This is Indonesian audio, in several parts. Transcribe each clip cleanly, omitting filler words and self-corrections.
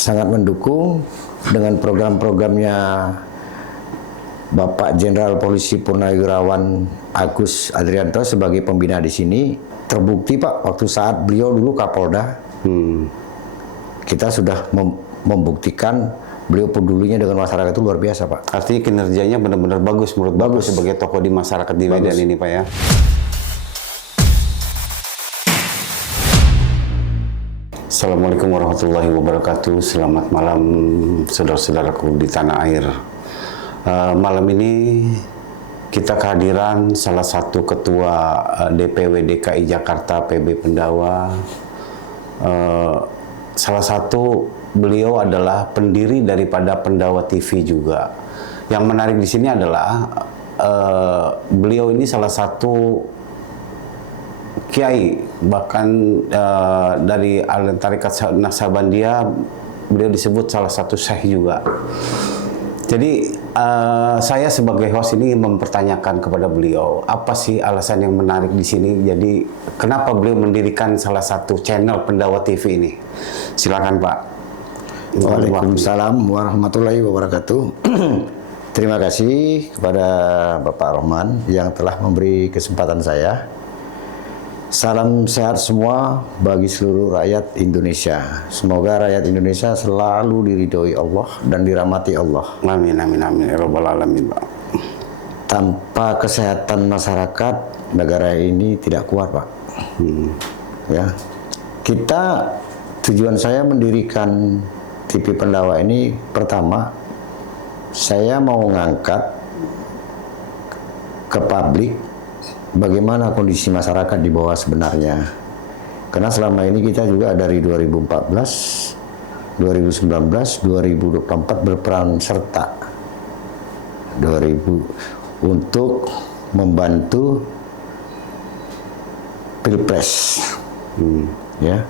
sangat mendukung dengan program-programnya Bapak Jenderal Polisi Purnawirawan Agus Adrianto sebagai pembina di sini. Terbukti Pak, waktu saat beliau dulu Kapolda, kita sudah membuktikan beliau pedulinya dengan masyarakat itu luar biasa Pak. Artinya kinerjanya benar-benar bagus menurut Bapak sebagai tokoh di masyarakat di Medan ini Pak ya. Assalamualaikum warahmatullahi wabarakatuh. Selamat malam saudara-saudaraku di tanah air. Malam ini kita kehadiran salah satu ketua DPW DKI Jakarta PB Pendawa. Salah satu beliau adalah pendiri daripada Pendawa TV juga. Yang menarik di sini adalah beliau ini salah satu kiai, bahkan dari Al-Tarikat Naksabandia beliau disebut salah satu syekh juga. Jadi saya sebagai host ini mempertanyakan kepada beliau, apa sih alasan yang menarik di sini? Jadi kenapa beliau mendirikan salah satu channel Pendawa TV ini? Silakan Pak. Waalaikumsalam warahmatullahi wabarakatuh. Terima kasih kepada Bapak Rohman yang telah memberi kesempatan saya. Salam sehat semua bagi seluruh rakyat Indonesia. Semoga rakyat Indonesia selalu diridhoi Allah dan dirahmati Allah. Amin, amin, amin. Ya Rabbal Alamin, Pak. Tanpa kesehatan masyarakat, negara ini tidak kuat, Pak. Ya, tujuan saya mendirikan TV Pendawa ini, pertama, saya mau ngangkat ke publik bagaimana kondisi masyarakat di bawah sebenarnya. Karena selama ini kita juga dari 2014, 2019, 2024 berperan serta untuk membantu Pilpres. Ya.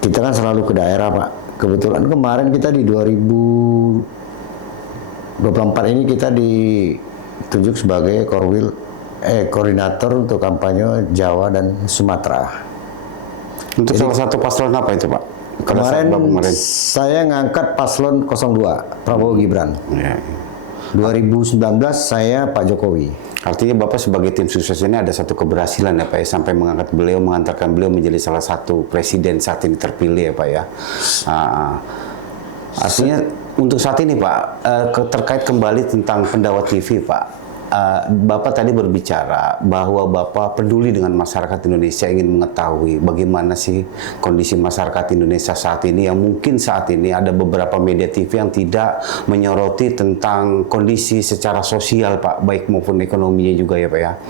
Kita kan selalu ke daerah, Pak. Kebetulan kemarin kita di 2024 ini kita ditunjuk sebagai koordinator untuk kampanye Jawa dan Sumatera. Untuk Jadi, salah satu paslon apa itu Pak? Kemarin saya ngangkat paslon 02, Prabowo Gibran. Ya. 2019 saya Pak Jokowi. Artinya Bapak sebagai tim sukses ini ada satu keberhasilan ya Pak ya, sampai mengantarkan beliau menjadi salah satu presiden saat ini terpilih ya Pak ya. Artinya untuk saat ini Pak, terkait kembali tentang Pendawa TV Pak. Bapak tadi berbicara bahwa Bapak peduli dengan masyarakat Indonesia, ingin mengetahui bagaimana sih kondisi masyarakat Indonesia saat ini, yang mungkin saat ini ada beberapa media TV yang tidak menyoroti tentang kondisi secara sosial Pak, baik maupun ekonominya juga ya Pak ya.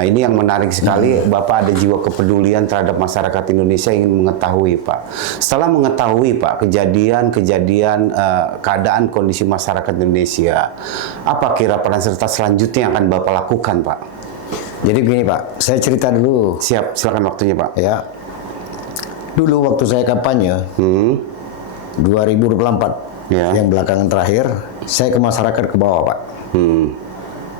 Nah, ini yang menarik sekali, Bapak ada jiwa kepedulian terhadap masyarakat Indonesia, ingin mengetahui Pak. Setelah mengetahui Pak kejadian keadaan kondisi masyarakat Indonesia, apa kira peran serta selanjutnya yang akan Bapak lakukan, Pak? Jadi begini, Pak. Saya cerita dulu. Siap, silakan waktunya, Pak. Ya. Dulu waktu saya kampanye, 2024, ya. Yang belakangan terakhir, saya ke masyarakat ke bawah, Pak.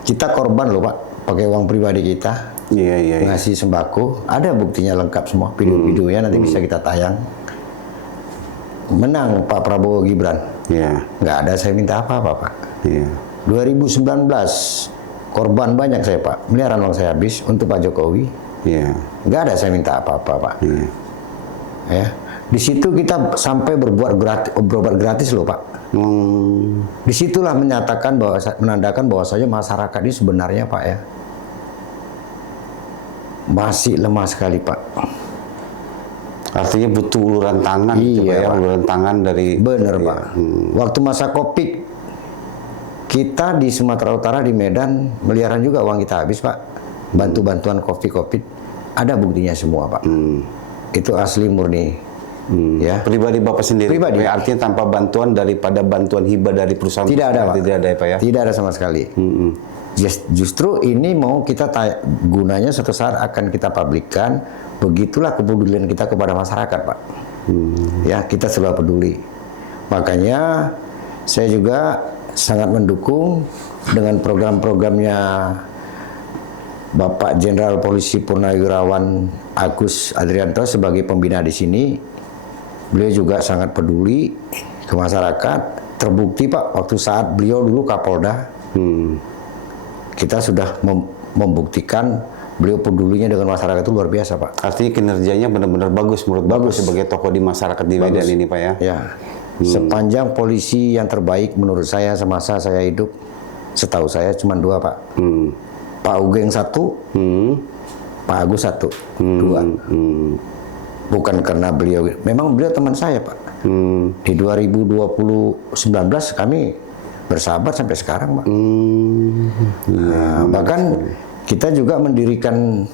Kita korban loh, Pak. Pakai uang pribadi kita. Iya. Ngasih sembako. Ada buktinya lengkap semua. Video-videonya nanti bisa kita tayang. Menang Pak Prabowo Gibran. Iya. Nggak ada saya minta apa-apa, Pak. Iya. 2019 korban banyak saya Pak, miliaran uang saya habis untuk Pak Jokowi. Iya. Nggak ada saya minta apa-apa Pak. Iya. Ya, di situ kita sampai berobat gratis loh Pak. Disitulah menandakan bahwasanya masyarakat ini sebenarnya Pak ya masih lemah sekali Pak. Artinya butuh uluran tangan, iya, gitu, Pak, ya, Pak. uluran tangan dari. Bener iya. Pak. Waktu masa Covid kita di Sumatera Utara di Medan miliaran juga uang kita habis Pak. Bantuan COVID. Ada buktinya semua Pak. Itu asli murni. Ya. Pribadi Bapak sendiri. Pribadi. Ya, artinya tanpa bantuan daripada bantuan hibah dari perusahaan. Tidak ada Pak. Tidak ada ya Pak ya. Tidak ada sama sekali. Justru ini mau kita gunanya suatu saat akan kita publikkan. Begitulah kepedulian kita kepada masyarakat Pak. Ya, kita selalu peduli. Makanya saya juga sangat mendukung dengan program-programnya Bapak Jenderal Polisi Purnawirawan Agus Adrianto sebagai pembina di sini. Beliau juga sangat peduli ke masyarakat. Terbukti Pak, waktu saat beliau dulu Kapolda, kita sudah membuktikan beliau pedulinya dengan masyarakat itu luar biasa Pak. Artinya kinerjanya benar-benar bagus menurut Bapak sebagai tokoh di masyarakat di Medan ini Pak ya? Ya, sepanjang polisi yang terbaik menurut saya semasa saya hidup, setahu saya cuma 2 Pak. Pak Ugeng 1, Pak Agus 1, 2. Bukan karena beliau, memang beliau teman saya Pak. Di 2019 kami bersahabat sampai sekarang Pak. Bahkan kita juga mendirikan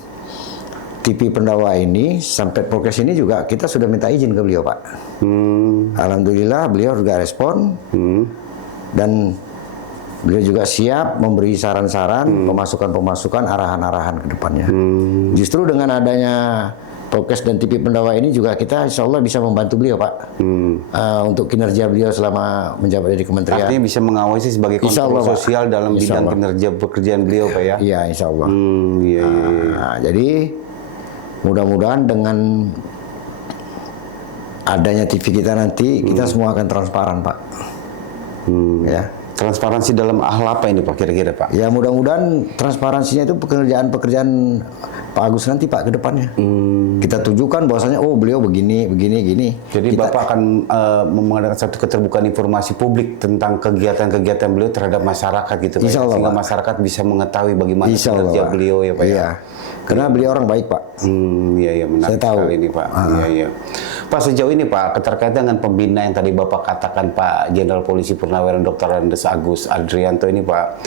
TV Pendawa ini, sampai podcast ini juga kita sudah minta izin ke beliau Pak. Alhamdulillah beliau juga respon, dan beliau juga siap memberi saran-saran, pemasukan-pemasukan, arahan-arahan ke depannya. Justru dengan adanya podcast dan TV Pendawa ini juga kita insya Allah bisa membantu beliau Pak, untuk kinerja beliau selama menjabat di kementerian. Artinya bisa mengawasi sebagai kontrol sosial dalam bidang kinerja pekerjaan beliau Pak ya? Iya insya Allah. Iya. Jadi mudah-mudahan dengan adanya TV kita nanti, kita semua akan transparan Pak. Ya. Transparansi dalam hal apa ini Pak kira-kira Pak? Ya mudah-mudahan transparansinya itu pekerjaan-pekerjaan Pak Agus nanti Pak ke depannya. Kita tunjukkan bahwasanya oh beliau begini. Jadi Bapak akan mengadakan satu keterbukaan informasi publik tentang kegiatan-kegiatan beliau terhadap masyarakat gitu Pak. Sehingga masyarakat bisa mengetahui bagaimana kinerja beliau ya Pak. Iya. Karena beliau orang baik Pak. Iya menarik sekali ini Pak. Iya. Pak sejauh ini Pak keterkaitan dengan pembina yang tadi Bapak katakan Pak Jenderal Polisi Purnawirawan Dr. Andes Agus Adrianto ini Pak,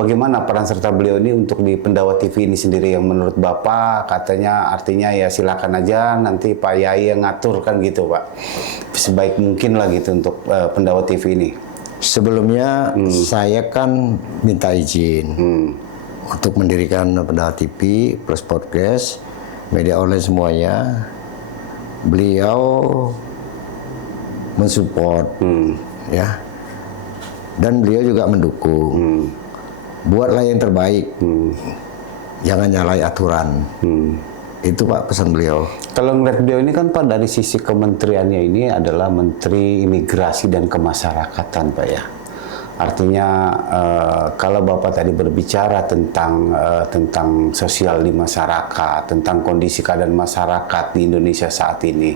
bagaimana peran serta beliau ini untuk di Pendawa TV ini sendiri yang menurut Bapak katanya artinya ya silakan aja nanti Pak Yai yang ngatur kan gitu Pak, sebaik mungkin lah gitu untuk Pendawa TV ini. Sebelumnya saya kan minta izin untuk mendirikan Pendawa TV plus podcast, media online semuanya. Beliau mensupport, ya, dan beliau juga mendukung. Buatlah yang terbaik, jangan nyalahi aturan. Itu Pak pesan beliau. Kalau ngeliat beliau ini kan Pak dari sisi kementeriannya ini adalah Menteri Imigrasi dan Kemasyarakatan Pak ya. Artinya kalau Bapak tadi berbicara tentang sosial di masyarakat, tentang kondisi keadaan masyarakat di Indonesia saat ini,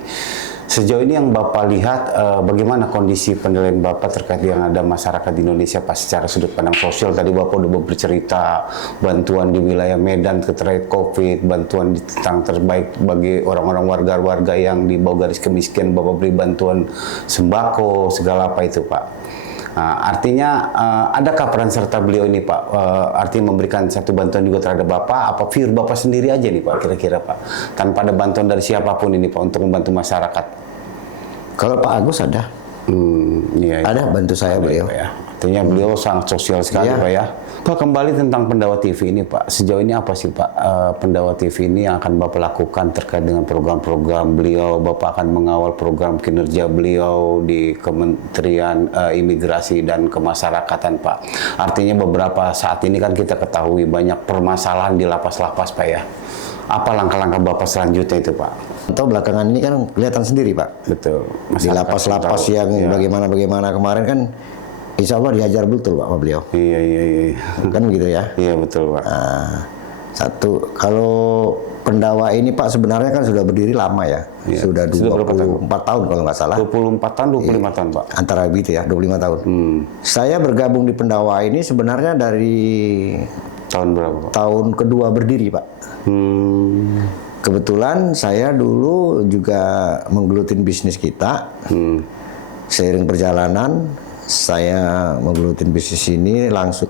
sejauh ini yang Bapak lihat bagaimana kondisi penilaian Bapak terkait dengan ada masyarakat di Indonesia pas secara sudut pandang sosial. Tadi Bapak udah bercerita bantuan di wilayah Medan terkait COVID, bantuan tentang terbaik bagi orang-orang warga-warga yang di bawah garis kemiskinan, Bapak beri bantuan sembako segala apa itu Pak. Nah, artinya adakah peran serta beliau ini Pak? Artinya memberikan satu bantuan juga terhadap Bapak, apa viewer Bapak sendiri aja nih Pak kira-kira Pak? Tanpa ada bantuan dari siapapun ini Pak untuk membantu masyarakat. Kalau Pak Agus ada, iya, ada bantu saya beliau. Ya. Artinya beliau sangat sosial sekali Pak ya. Pak kembali tentang Pendawa TV ini Pak, sejauh ini apa sih Pak Pendawa TV ini yang akan Bapak lakukan terkait dengan program-program beliau? Bapak akan mengawal program kinerja beliau di Kementerian Imigrasi dan Kemasyarakatan Pak. Artinya beberapa saat ini kan kita ketahui banyak permasalahan di lapas-lapas Pak ya. Apa langkah-langkah Bapak selanjutnya itu Pak? Atau belakangan ini kan kelihatan sendiri Pak. Betul. Di lapas-lapas yang bagaimana kemarin kan insya Allah dihajar betul Pak sama beliau. Iya. Kan begitu ya? Iya betul Pak. Nah, satu, kalau Pendawa ini Pak sebenarnya kan sudah berdiri lama ya. Sudah 24 tahun kalau nggak salah. 24 tahun, 25 tahun Pak? Antara begitu ya, 25 tahun. Saya bergabung di Pendawa ini sebenarnya dari tahun berapa Pak? Tahun kedua berdiri Pak. Kebetulan saya dulu juga menggelutin bisnis kita. Seiring perjalanan saya menggelutin bisnis ini langsung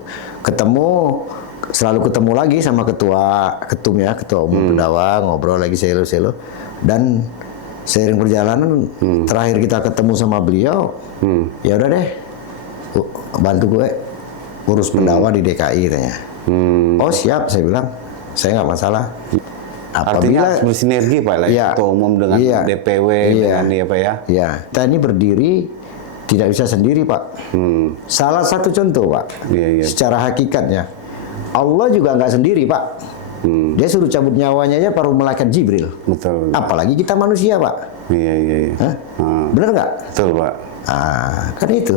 selalu ketemu lagi sama ketua umum Pendawa, ngobrol lagi selo-selo, dan seiring perjalanan terakhir kita ketemu sama beliau, ya udah deh bantu gue urus Pendawa di DKI katanya. Oh siap, saya bilang saya nggak masalah. Artinya harus bersinergi Pak lah, ketua umum dengan DPW dengan ya Pak ya. Iya, kita ini berdiri tidak bisa sendiri Pak. Salah satu contoh Pak, secara hakikatnya Allah juga nggak sendiri Pak. Dia suruh cabut nyawanya aja para malaikat Jibril. Betul. Apalagi kita manusia Pak. Iya. Bener nggak? Betul Pak. Kan itu.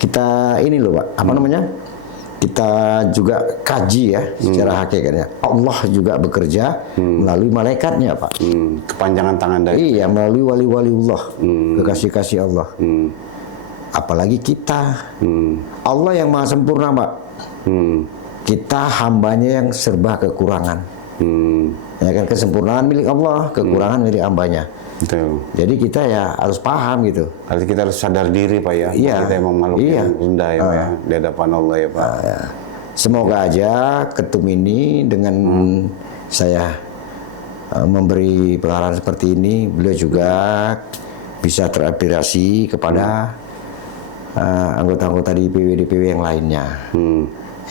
Kita ini loh Pak, apa namanya? Kita juga kaji ya secara hakikatnya. Allah juga bekerja melalui malaikatnya Pak. Kepanjangan tangan dari. Iya, melalui wali-waliullah, kekasih-kasih Allah. Apalagi kita, Allah yang maha sempurna Pak. Kita hambanya yang serba kekurangan. Ya kan, kesempurnaan milik Allah, kekurangan milik hambanya. Betul. Jadi kita ya harus paham gitu. Berarti kita harus sadar diri Pak ya. Iya. Kita emang makhluk yang rendah ya Pak ya. Di hadapan Allah ya Pak. Semoga aja ketum ini dengan saya memberi pengarahan seperti ini, beliau juga bisa terinspirasi kepada anggota-anggota di DPW yang lainnya.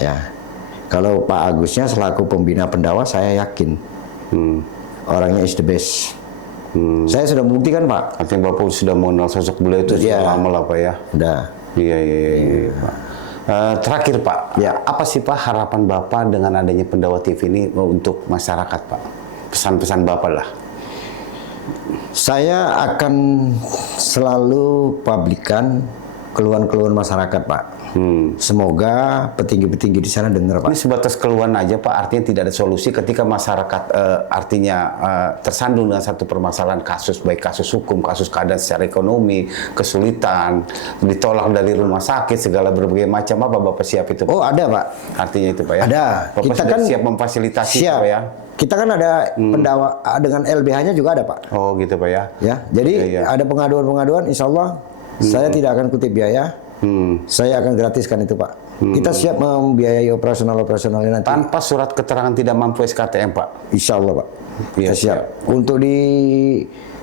Ya, kalau Pak Agusnya selaku pembina pendawa, saya yakin orangnya is the best. Saya sudah membuktikan Pak. Artinya Bapak sudah mengenal sosok beliau itu sudah lama lah Pak ya. Udah. Iya Pak. Terakhir Pak, apa sih Pak harapan Bapak dengan adanya Pendawa TV ini untuk masyarakat Pak? Pesan-pesan Bapak lah. Saya akan selalu publikan keluhan-keluhan masyarakat Pak. Semoga petinggi-petinggi di sana dengar Pak. Ini sebatas keluhan aja Pak, artinya tidak ada solusi ketika masyarakat artinya tersandung dengan satu permasalahan kasus, baik kasus hukum, kasus keadaan secara ekonomi, kesulitan, ditolak dari rumah sakit, segala berbagai macam, apa Bapak siap itu Pak? Oh ada Pak. Artinya itu Pak ya? Ada. Bapak Kita sudah kan siap memfasilitasi siap. Pak ya? Kita kan ada pendawa dengan LBH-nya juga ada Pak. Oh gitu Pak ya? Ya, jadi ada pengaduan-pengaduan, insya Allah saya tidak akan kutip biaya. Saya akan gratiskan itu Pak. Kita siap membiayai operasionalnya nanti. Tanpa surat keterangan tidak mampu SKTM Pak? Insya Allah Pak. Iya, Kita siap. Untuk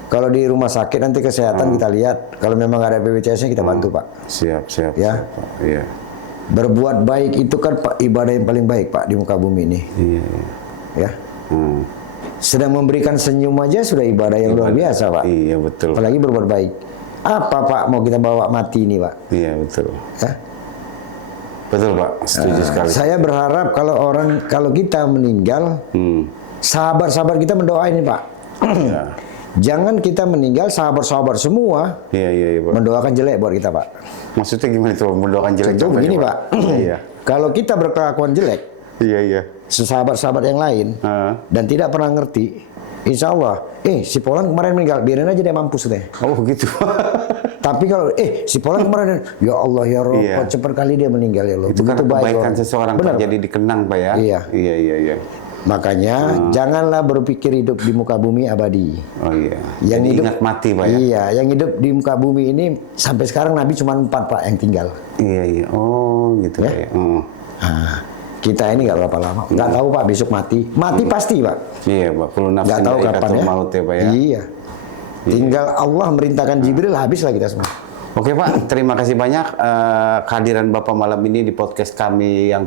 kalau di rumah sakit nanti kesehatan kita lihat. Kalau memang ada BPJS-nya kita bantu Pak. Siap Ya. siap Pak. Iya. Berbuat baik itu kan Pak ibadah yang paling baik Pak di muka bumi ini. Iya. Ya. Sedang memberikan senyum aja sudah ibadah yang luar biasa Pak. Iya betul. Apalagi berbuat baik. Apa Pak mau kita bawa mati ini Pak? Iya betul. Ya. Betul Pak, setuju sekali. Saya berharap kalau kita meninggal, sahabat-sahabat kita mendoain Pak. Ya. Jangan kita meninggal sahabat-sahabat semua Iya Pak. mendoakan jelek buat kita Pak. Maksudnya gimana itu mendoakan jelek? Contoh begini Pak. Iya. Kalau kita berkelakuan jelek, Iya. sahabat-sahabat yang lain dan tidak pernah ngerti, insya Allah, si Polan kemarin meninggal, biarin aja dia mampus deh. Oh gitu. Tapi kalau si Polan kemarin, ya Allah ya Rob, kok cepat kali dia meninggal ya Allah. Itu karena kebaikan orang. seseorang Benar, Pak, jadi dikenang Pak ya. Iya. Iya. Makanya janganlah berpikir hidup di muka bumi abadi. Oh iya. Yang jadi hidup, ingat mati Pak ya. Iya, yang hidup di muka bumi ini sampai sekarang Nabi cuma 4 Pak yang tinggal. Iya. Oh gitu Ya? Pak ya. Nah, kita ini nggak berapa lama, nggak tahu Pak besok mati pasti Pak. Iya Pak, perlu nafsu Nggak tahu kapan ya. maut ya Pak ya. Iya. Tinggal Allah merintahkan Jibril, habislah kita semua. Oke Pak, terima kasih banyak kehadiran Bapak malam ini di podcast kami yang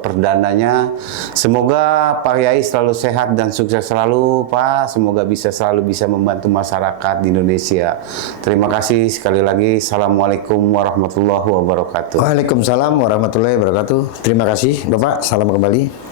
perdananya. Semoga Pak Yai selalu sehat dan sukses selalu Pak. Semoga selalu bisa membantu masyarakat di Indonesia. Terima kasih sekali lagi. Assalamualaikum warahmatullahi wabarakatuh. Waalaikumsalam warahmatullahi wabarakatuh. Terima kasih Bapak, salam kembali.